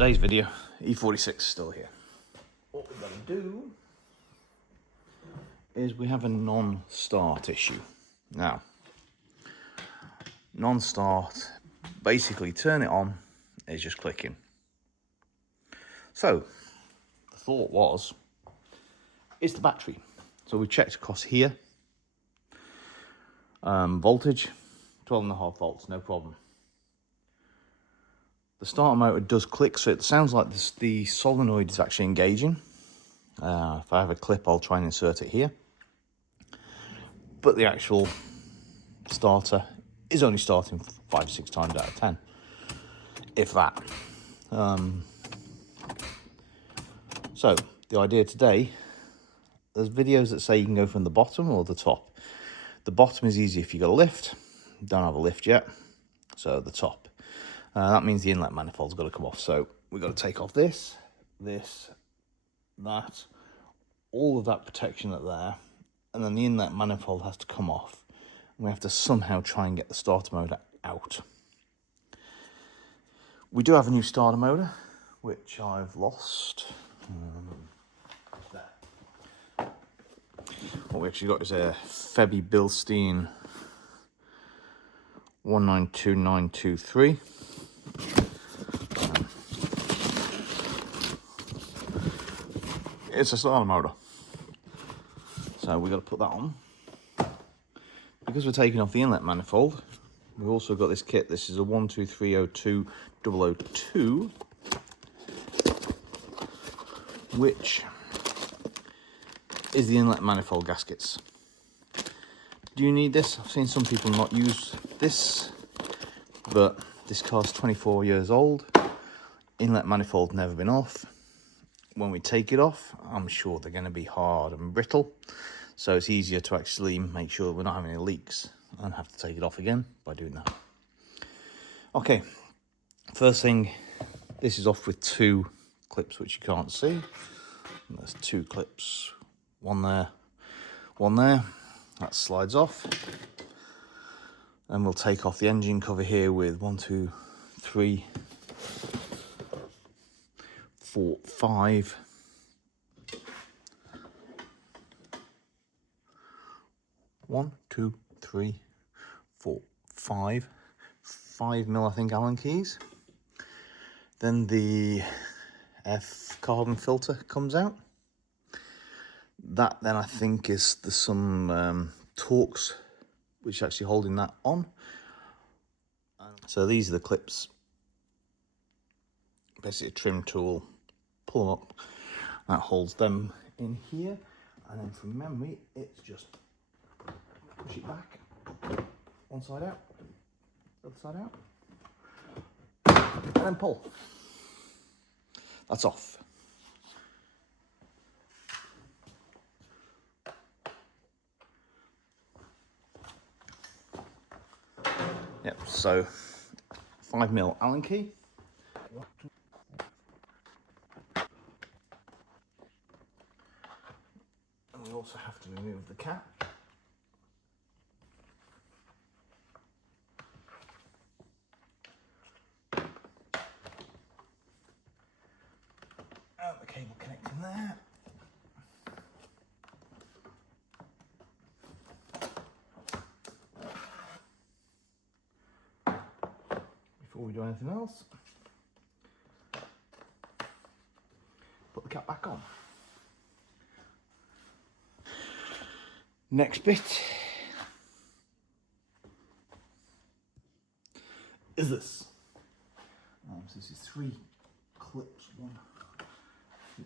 today's video, E46 still here. What we're going to do is we have a non-start issue. Now, non-start, basically turn it on, is just clicking. So, the thought was, it's the battery. So we checked across here. Voltage, 12.5 volts, no problem. The starter motor does click, so it sounds like the solenoid is actually engaging. If I have a clip, I'll try and insert it here. But the actual starter is only starting 5-6 times out of 10, if that. So the idea today, there's videos that say you can go from the bottom or the top. The bottom is easy if you've got a lift. Don't have a lift yet, so the top. That means the inlet manifold's got to come off. So we've got to take off this, that, all of that protection up there, and then the inlet manifold has to come off. And we have to somehow try and get the starter motor out. We do have a new starter motor, which I've lost. There. What we actually got is a Febby Bilstein 192923. It's a starter motor, so we've got to put that on. Because we're taking off the inlet manifold, we've also got this kit. This is a 12302 which is the inlet manifold gaskets. Do you need this? I've seen some people not use this, but this car's 24 years old. Inlet manifold never been off. When we take it off, I'm sure they're going to be hard and brittle, so it's easier to actually make sure we're not having any leaks and have to take it off again by doing that. Okay, first thing, this is off with 2 clips which you can't see. And there's 2 clips, one there, one there. That slides off. And we'll take off the engine cover here with 1, 2, 3, 4, 5. 1, 2, 3, 4, 5. 5mm, I think, Allen keys. Then the F carbon filter comes out. That then I think is some Torx which is actually holding that on. So these are the clips. Basically a trim tool, pull them up, that holds them in here, and then from memory it's just push it back, one side out, other side out, and then pull. That's off. Yep, so 5mm Allen key. And we also have to remove the cap. And the cable connecting there. Before we do anything else, put the cap back on. Next bit is this. So this is 3 clips, 1, 2.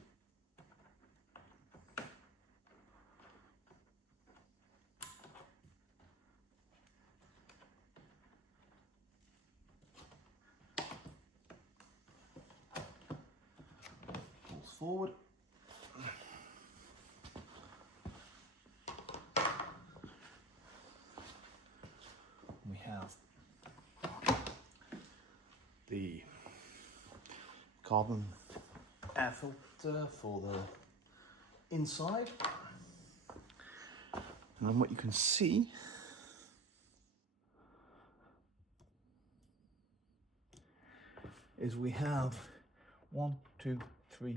Pulls forward. We have the carbon air filter for the inside, and then what you can see is we have 1, 2, 3,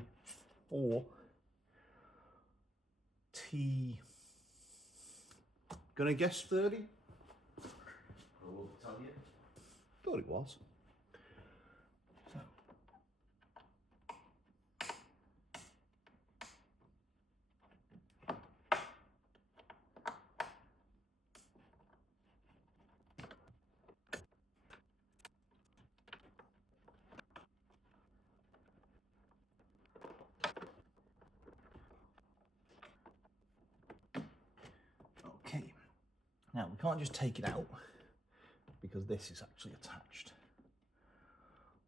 4 T. Gonna guess 30? I will tell you. Thought it was. So. Okay, now we can't just take it out because this is actually attached.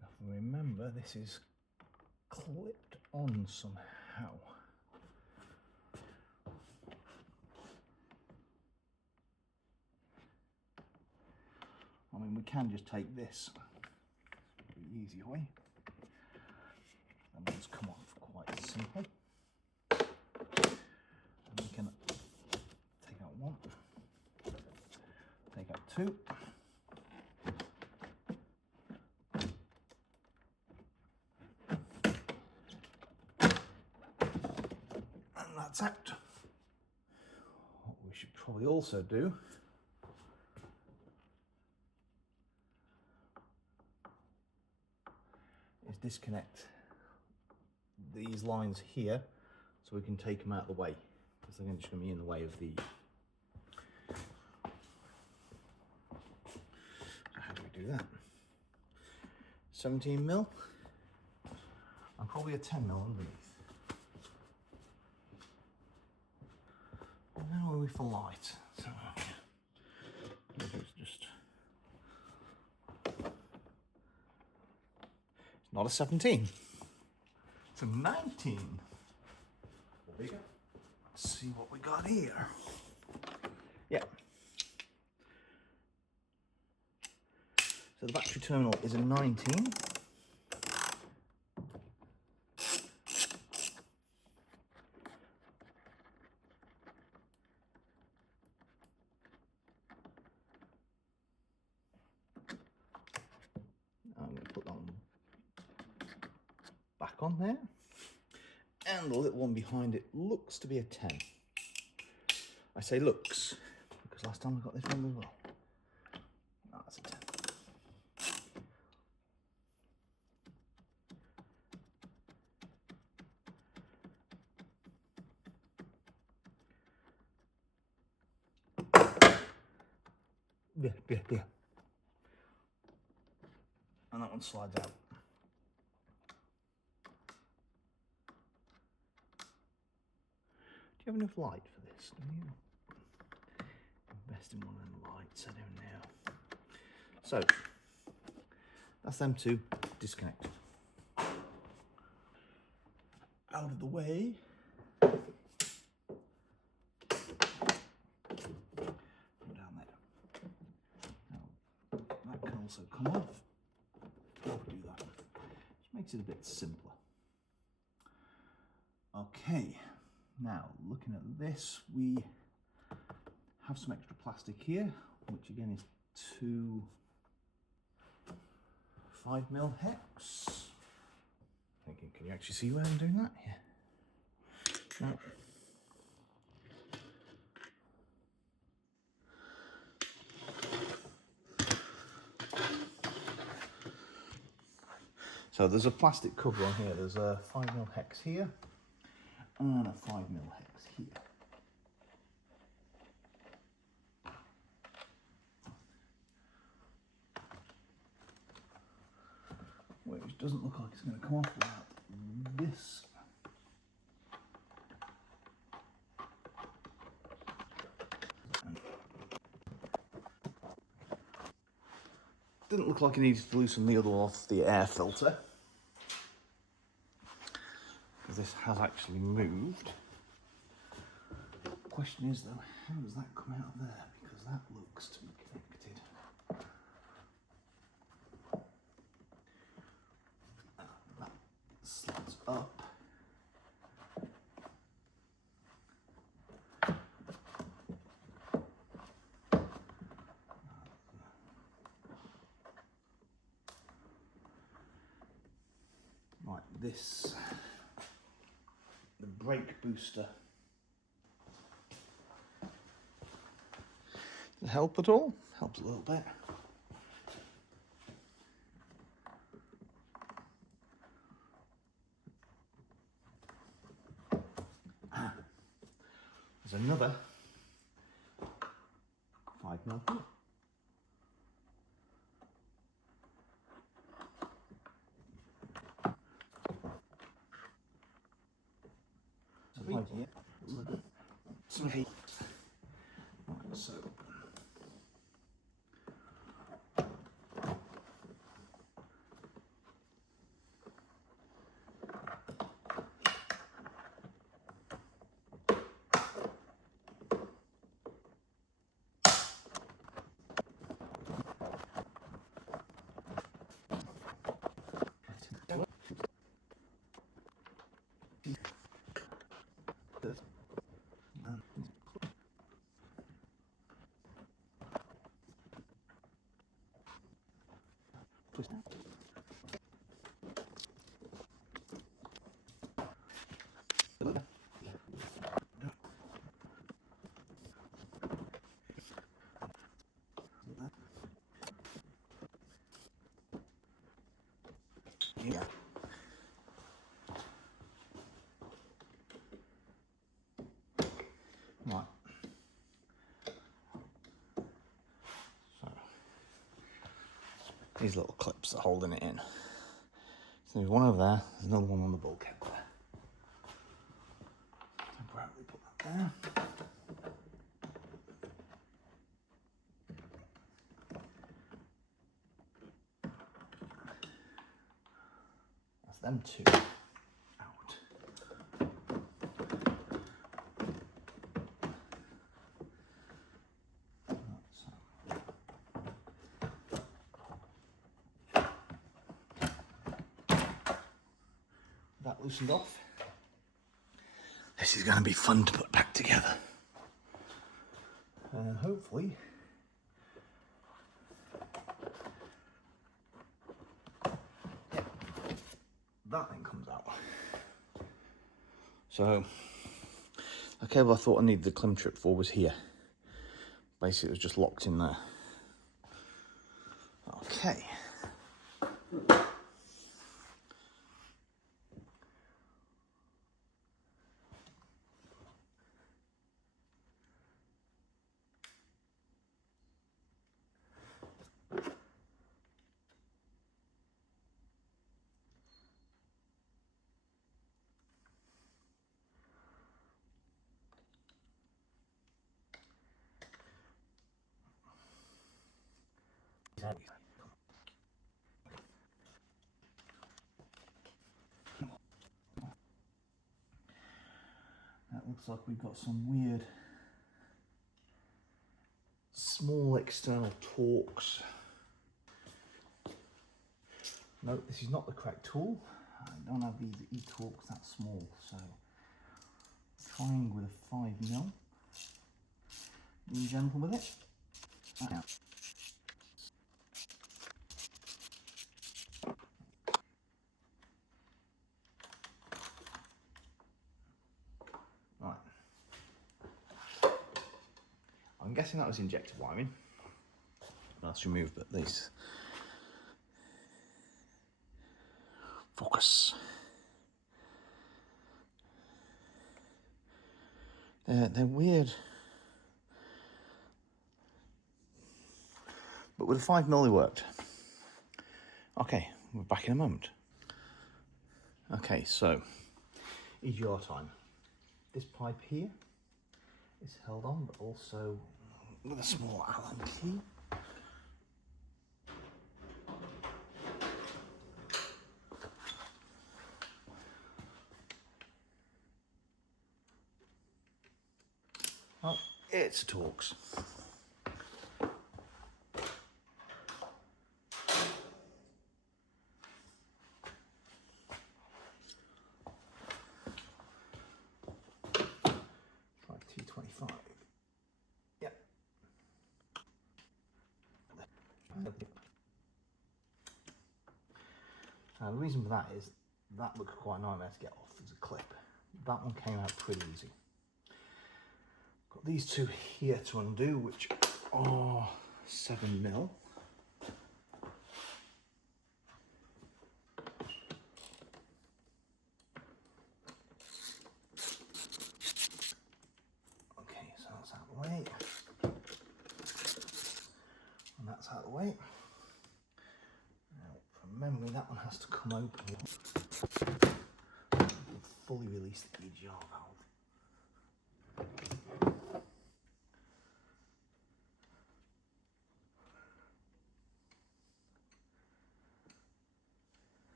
If we remember, this is clipped on somehow. I mean, we can just take this the easy way. And it's come off quite simple. And we can take out 1, take out 2. And that's out. What we should probably also do is disconnect these lines here so we can take them out of the way, because they're just going to be in the way of the. So how do we do that? 17 mil and probably a 10 mil underneath. And now are we for light? So it's just. It's not a 17. It's a 19. Or bigger. Let's see what we got here. Yeah. So the battery terminal is a 19. I'm going to put that one back on there. And the little one behind it looks to be a 10. I say looks, because last time I got this wrong as well. No, that's a 10. Yeah. And that one slides out. Do you have enough light for this? Do you invest in one of them lights? I don't know. So that's them two disconnected. Out of the way. Put down there. Now that can also come off. I'll do that. Which makes it a bit simpler. Okay. Now, looking at this, we have some extra plastic here, which again is 2 5mm hex. Thinking, can you actually see where I'm doing that? Yeah. No. So there's a plastic cover on here. There's a 5mm hex here and a 5mm hex here. Which doesn't look like it's going to come off without this. Didn't look like it needed to loosen the other one off the air filter, because this has actually moved. The question is though, how does that come out of there? Because that looks to be connected. That slides up. Right, this, the brake booster. Does it help at all? Helps a little bit. There's another 5mm. Some heat. So yeah. Right. So these little clips are holding it in. So there's one over there, there's another one on the bulkhead there. Temporarily put that there. That's them two out. That loosened off. This is going to be fun to put back together. And hopefully that thing comes out. So the cable I thought I needed the climb trip for was here. Basically it was just locked in there. Okay. That looks like we've got some weird small external torques. No, this is not the correct tool. I don't have these E-torques that small, so trying with a 5mm. Being gentle with it. Now. Right. I'm guessing that was injector wiring. That's removed, but these. Focus. They're weird. But with a 5mm it worked. Okay, we're back in a moment. Okay, so EGR time. This pipe here is held on, but also with a small Allen key. Oh, it's Torx. T25. Yep. The reason for that is that looked quite a nightmare to get off as a clip. That one came out pretty easy. Got these two here to undo, which are 7mm. Okay, so that's out of the way. And that's out of the way. Now, from memory, that one has to come open. Fully release the EGR valve.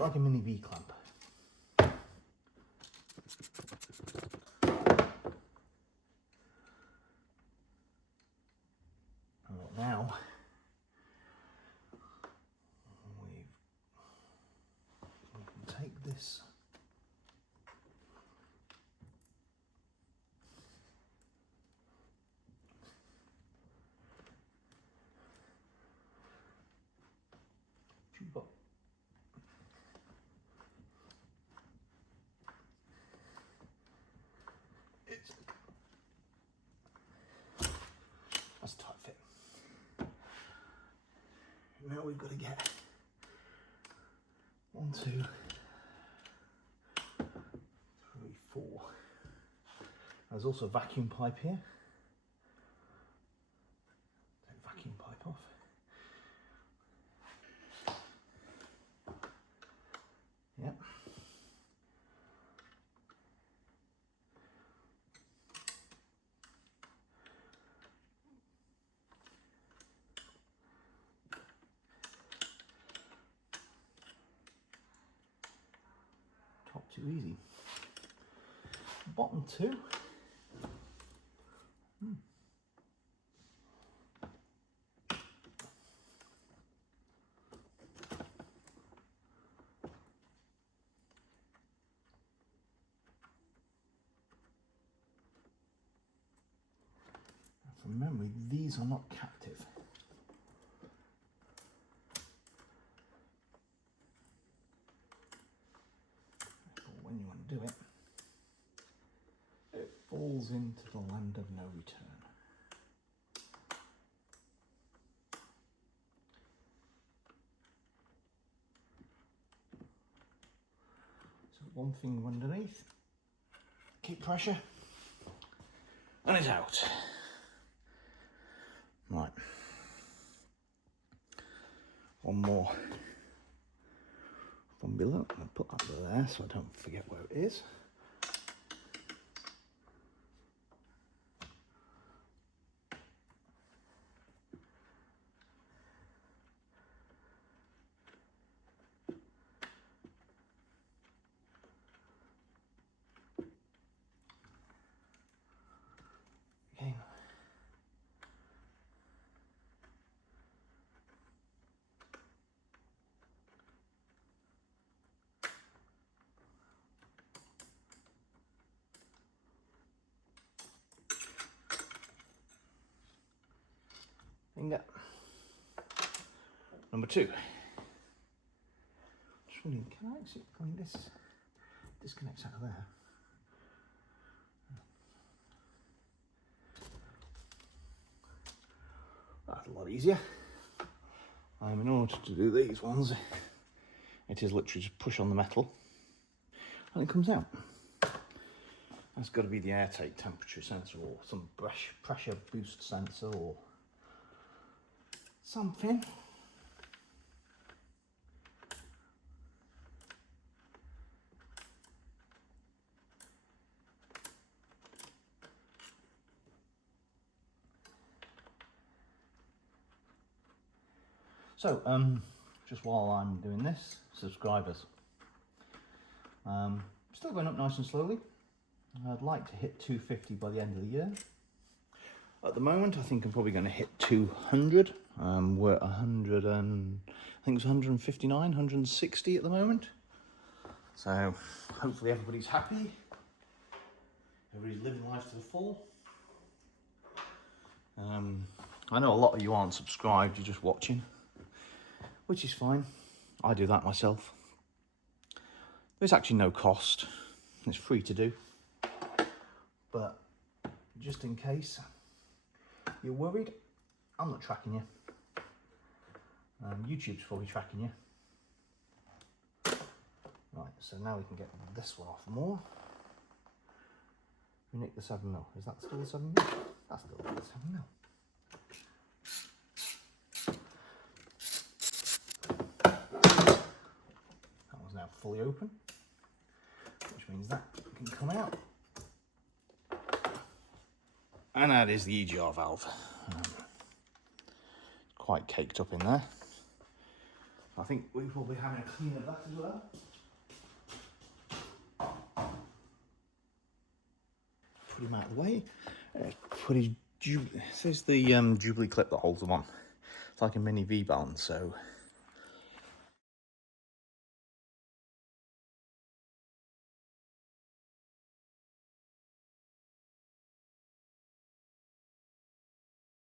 Like a mini V-clamp. Now, we can take this tube up. That's a tight fit. Now we've got to get 1, 2, 3, 4. There's also a vacuum pipe here. Take the vacuum pipe off. Yep. Top 2 easy. Bottom 2. From memory, these are not captive. But when you want to do it, it falls into the land of no return. So one finger underneath, keep pressure, and it's out. Right, one more from below. I'll put that there so I don't forget where it is. Okay. Finger. Number 2. Just wondering, can I actually clean this? Disconnects out of there. That's a lot easier. In order to do these ones, it is literally just push on the metal and it comes out. That's got to be the airtight temperature sensor or some pressure boost sensor or something. So, just while I'm doing this, subscribers. Still going up nice and slowly. I'd like to hit 250 by the end of the year. At the moment, I think I'm probably going to hit 200. We're at 100 and I think it's 159, 160 at the moment. So hopefully everybody's happy. Everybody's living life to the full. I know a lot of you aren't subscribed, you're just watching, which is fine. I do that myself. There's actually no cost. It's free to do. But just in case you're worried, I'm not tracking you. YouTube's probably tracking you. Right, so now we can get this one off more. We nicked the 7mm. Is that still the 7mm? That's still the 7mm. That one's now fully open, which means that can come out. And that is the EGR valve. Quite caked up in there. I think we're probably having a clean of that as well. Put him out of the way. This is the Jubilee clip that holds them on. It's like a mini V-band, so